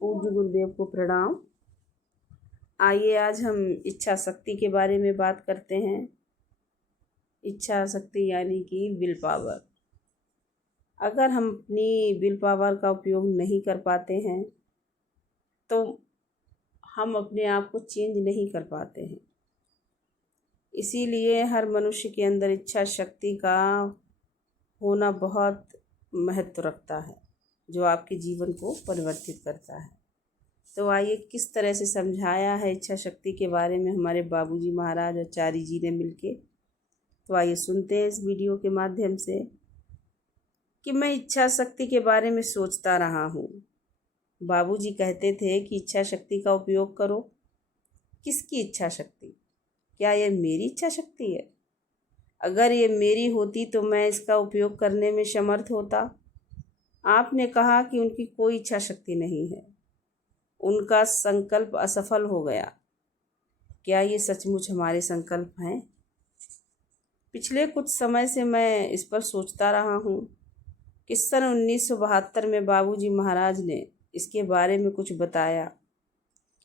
पूज्य गुरुदेव को प्रणाम। आइए आज हम इच्छा शक्ति के बारे में बात करते हैं। इच्छा शक्ति यानी कि विल पावर। अगर हम अपनी विल पावर का उपयोग नहीं कर पाते हैं तो हम अपने आप को चेंज नहीं कर पाते हैं। इसीलिए हर मनुष्य के अंदर इच्छा शक्ति का होना बहुत महत्व रखता है, जो आपके जीवन को परिवर्तित करता है। तो आइए किस तरह से समझाया है इच्छा शक्ति के बारे में हमारे बाबूजी महाराज आचार्य जी ने मिलके। तो आइए सुनते हैं इस वीडियो के माध्यम से कि मैं इच्छा शक्ति के बारे में सोचता रहा हूँ। बाबूजी कहते थे कि इच्छा शक्ति का उपयोग करो। किसकी इच्छा शक्ति? क्या ये मेरी इच्छा शक्ति है? अगर ये मेरी होती तो मैं इसका उपयोग करने में समर्थ होता। आपने कहा कि उनकी कोई इच्छा शक्ति नहीं है, उनका संकल्प असफल हो गया। क्या ये सचमुच हमारे संकल्प हैं? पिछले कुछ समय से मैं इस पर सोचता रहा हूँ कि सन 1972 में बाबूजी महाराज ने इसके बारे में कुछ बताया।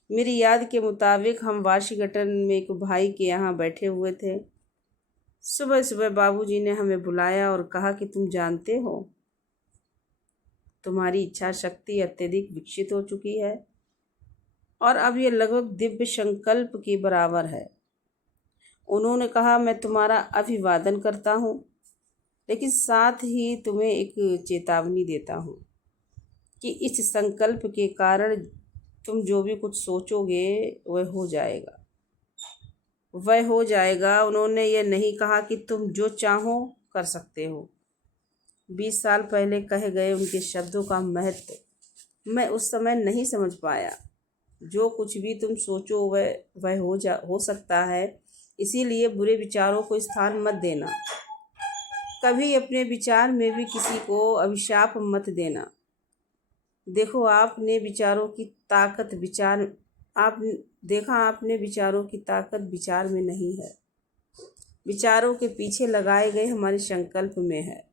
मेरी याद के मुताबिक हम वाशिंगटन में एक भाई के यहाँ बैठे हुए थे। सुबह सुबह बाबूजी ने हमें बुलाया और कहा कि तुम जानते हो, तुम्हारी इच्छा शक्ति अत्यधिक विकसित हो चुकी है और अब ये लगभग दिव्य संकल्प के बराबर है। उन्होंने कहा, मैं तुम्हारा अभिवादन करता हूँ, लेकिन साथ ही तुम्हें एक चेतावनी देता हूँ कि इस संकल्प के कारण तुम जो भी कुछ सोचोगे वह हो जाएगा, वह हो जाएगा। उन्होंने ये नहीं कहा कि तुम जो चाहो कर सकते हो। 20 साल पहले कहे गए उनके शब्दों का महत्व मैं उस समय नहीं समझ पाया। जो कुछ भी तुम सोचो वह हो सकता है, इसीलिए बुरे विचारों को स्थान मत देना। कभी अपने विचार में भी किसी को अभिशाप मत देना। देखो, आपने विचारों की ताकत विचार में नहीं है, विचारों के पीछे लगाए गए हमारे संकल्प में है।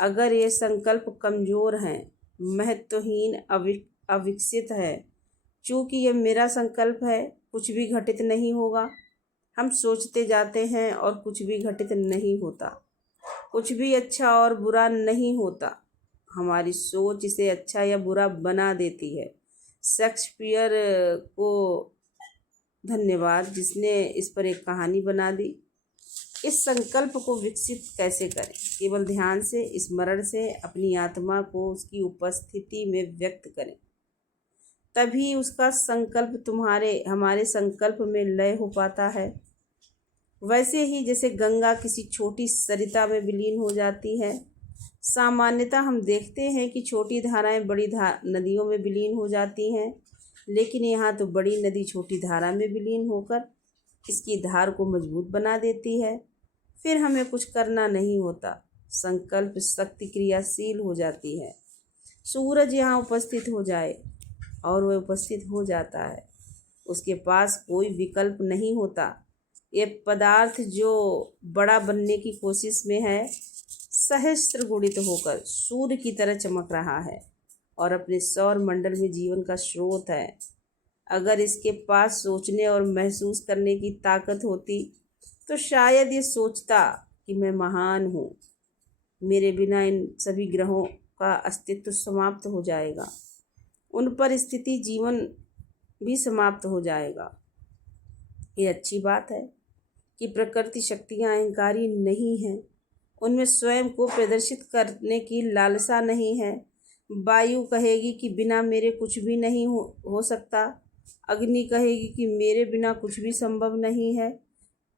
अगर ये संकल्प कमज़ोर हैं, महत्वहीन, अविकसित है, चूँकि ये मेरा संकल्प है, कुछ भी घटित नहीं होगा। हम सोचते जाते हैं और कुछ भी घटित नहीं होता, कुछ भी अच्छा और बुरा नहीं होता। हमारी सोच इसे अच्छा या बुरा बना देती है। शेक्सपियर को धन्यवाद, जिसने इस पर एक कहानी बना दी। इस संकल्प को विकसित कैसे करें? केवल ध्यान से, स्मरण से अपनी आत्मा को उसकी उपस्थिति में व्यक्त करें, तभी उसका संकल्प हमारे संकल्प में लय हो पाता है। वैसे ही जैसे गंगा किसी छोटी सरिता में विलीन हो जाती है। सामान्यतः हम देखते हैं कि छोटी धाराएं बड़ी नदियों में विलीन हो जाती हैं, लेकिन यहाँ तो बड़ी नदी छोटी धारा में विलीन होकर इसकी धार को मजबूत बना देती है। फिर हमें कुछ करना नहीं होता, संकल्प शक्ति क्रियाशील हो जाती है। सूरज यहाँ उपस्थित हो जाए और वह उपस्थित हो जाता है, उसके पास कोई विकल्प नहीं होता। ये पदार्थ जो बड़ा बनने की कोशिश में है, सहस्त्र गुणित होकर सूर्य की तरह चमक रहा है और अपने सौर मंडल में जीवन का स्रोत है। अगर इसके पास सोचने और महसूस करने की ताकत होती तो शायद ये सोचता कि मैं महान हूँ, मेरे बिना इन सभी ग्रहों का अस्तित्व समाप्त हो जाएगा, उन पर स्थिति जीवन भी समाप्त हो जाएगा। ये अच्छी बात है कि प्रकृति शक्तियाँ अहंकारी नहीं हैं, उनमें स्वयं को प्रदर्शित करने की लालसा नहीं है। वायु कहेगी कि बिना मेरे कुछ भी नहीं हो सकता। अग्नि कहेगी कि मेरे बिना कुछ भी संभव नहीं है।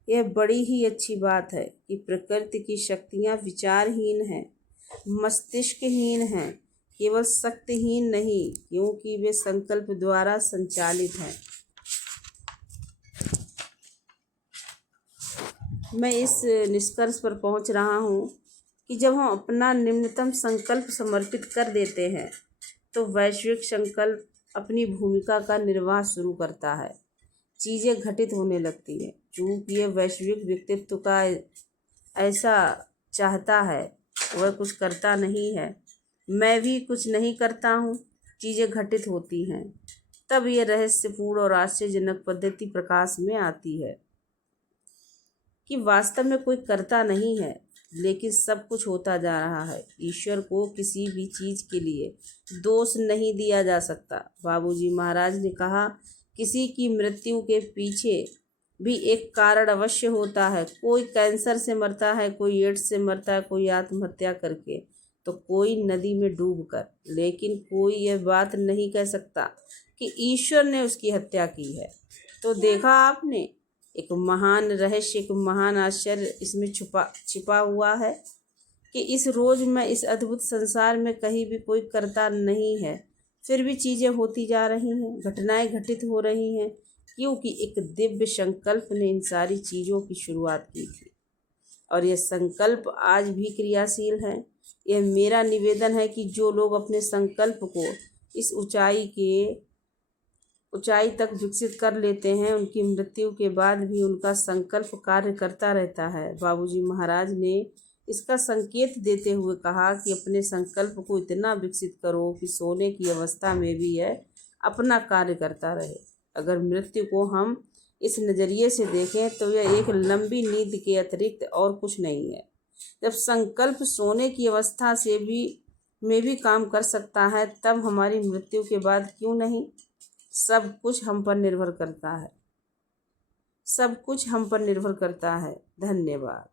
यह बड़ी ही अच्छी बात है कि प्रकृति की शक्तियाँ विचारहीन हैं, मस्तिष्कहीन हैं, केवल शक्तिहीन नहीं, क्योंकि वे संकल्प द्वारा संचालित हैं। मैं इस निष्कर्ष पर पहुंच रहा हूं कि जब हम अपना निम्नतम संकल्प समर्पित कर देते हैं तो वैश्विक संकल्प अपनी भूमिका का निर्वाह शुरू करता है। चीज़ें घटित होने लगती हैं। चूँकि यह वैश्विक व्यक्तित्व का ऐसा चाहता है, वह कुछ करता नहीं है। मैं भी कुछ नहीं करता हूँ, चीज़ें घटित होती हैं, तब यह रहस्यपूर्ण और आश्चर्यजनक पद्धति प्रकाश में आती है कि वास्तव में कोई कर्ता नहीं है, लेकिन सब कुछ होता जा रहा है। ईश्वर को किसी भी चीज़ के लिए दोष नहीं दिया जा सकता। बाबूजी महाराज ने कहा, किसी की मृत्यु के पीछे भी एक कारण अवश्य होता है। कोई कैंसर से मरता है, कोई एड्स से मरता है, कोई आत्महत्या करके, तो कोई नदी में डूबकर, लेकिन कोई यह बात नहीं कह सकता कि ईश्वर ने उसकी हत्या की है। तो देखा आपने, एक महान रहस्य, एक महान आश्चर्य इसमें छिपा हुआ है कि इस रोज़ में इस अद्भुत संसार में कहीं भी कोई कर्ता नहीं है, फिर भी चीज़ें होती जा रही हैं, घटनाएं घटित हो रही हैं, क्योंकि एक दिव्य संकल्प ने इन सारी चीज़ों की शुरुआत की थी और यह संकल्प आज भी क्रियाशील है। यह मेरा निवेदन है कि जो लोग अपने संकल्प को इस ऊंचाई तक विकसित कर लेते हैं, उनकी मृत्यु के बाद भी उनका संकल्प कार्य करता रहता है। बाबूजी महाराज ने इसका संकेत देते हुए कहा कि अपने संकल्प को इतना विकसित करो कि सोने की अवस्था में भी यह अपना कार्य करता रहे। अगर मृत्यु को हम इस नज़रिए से देखें तो यह एक लंबी नींद के अतिरिक्त और कुछ नहीं है। जब संकल्प सोने की अवस्था में भी काम कर सकता है, तब हमारी मृत्यु के बाद क्यों नहीं? सब कुछ हम पर निर्भर करता है। सब कुछ हम पर निर्भर करता है। धन्यवाद।